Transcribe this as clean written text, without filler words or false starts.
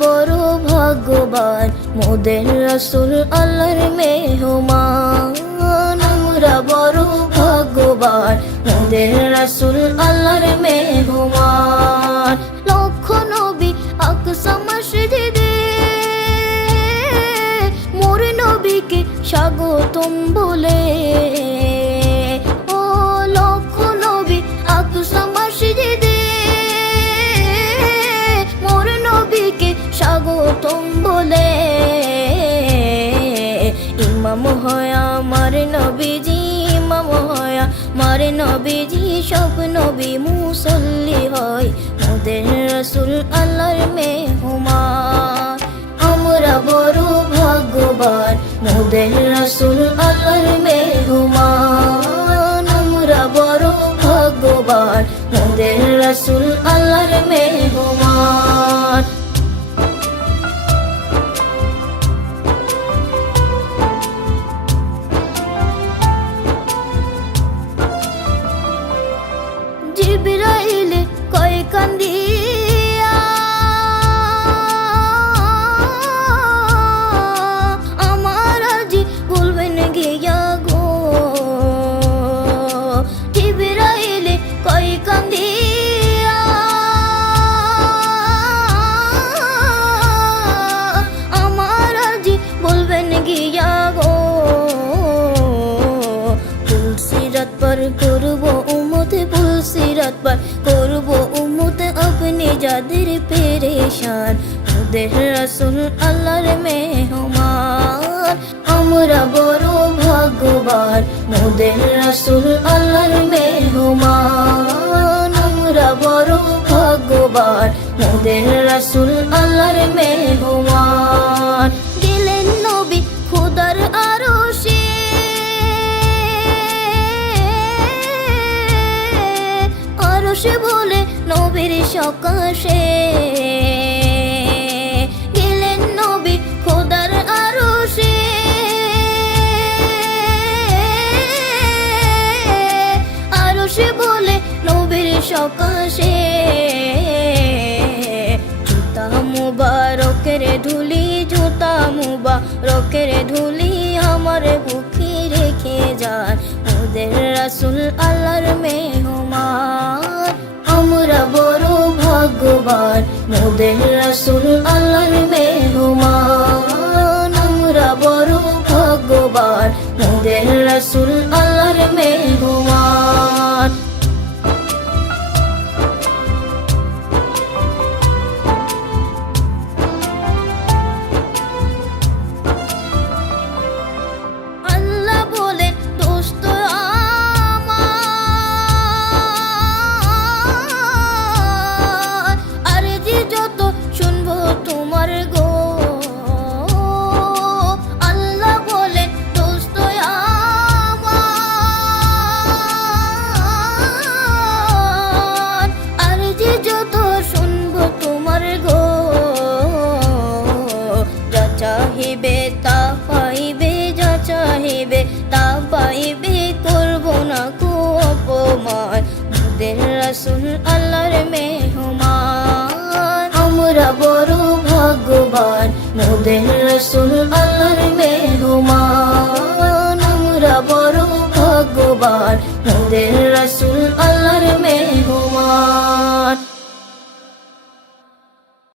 বড় ভাগ্যবান, মোদের রাসূল আল্লাহর মেহমান। আমরা বড় ভাগ্যবান, মোদের রাসূল আল্লাহর মেহমান। লক্ষ নবী আকসা মসজিদে মোর নবীকে স্বাগতম বলে। ও লক্ষ নবী আকসা মসজিদে মোর নবীকে স্বাগতম বলে। ইমাম হয় আমার নবীজি, ইমাম হয় আমার নবীজি, সব নবী মুসল্লি হয় মোদের রাসূল আল্লাহর মেহমান। আমরা বড় ভাগ্যবান, মোদের রাসূল আল্লাহর মেহমান। আমরা বড় ভাগ্যবান, মোদের রাসূল আল্লাহর মেহমান। জিবরাইল কয় কান্দিয়া আমার আজি বলবেন গিয়া গো। জিবরাইল কয় কান্দিয়া আমার আজি বলবেন গিয়া গো। পুলসিরাত পার করব উম্মত, পুলসিরাত পার করব উম্মত, আপনি যাদের পেরেশান মোদের রাসূল আল্লাহর মেহমান। আমরা বড় ভাগ্যবান, মোদের রাসূল আল্লাহর মেহমান। আমরা বড় ভাগ্যবান, মোদের রাসূল আল্লাহর মেহমান। গেলেন নবী খোদার আরশে, আরশে বলে নবীর সকাশে। গেলেন নবী খোদার আরশে, আরশে বলে নবীর সকাশে। জুতা মুবারকের ধুলি, জুতা মুবারকের ধুলি আমার বুকে রেখে যান মোদের রাসূল আল্লাহর মেহমান। আমরা বড় ভাগ্যবান, মোদের রাসূল আল্লাহর মেহমান। আমরা বড় ভাগ্যবান, মোদের রাসূল আল্লাহর মেহমান। আল্লাহ বলে দোস্ত আমার, আরজি যত শুনবো তোমার গো। আল্লাহ বলে দোস্ত আমার, আরজি যত শুনবো তোমার গো। যা চাহিবে তা পাইবে, যা চাহিবে তা পাইবে, করব না কো অপমান মোদের রাসূল আল্লাহর মেহমান। আমরা বড় ভাগ্যবান, মোদের রাসূল আল্লাহর মেহমান। আমরা বড় ভাগ্যবান, মোদের রাসূল আল্লাহর মেহমান।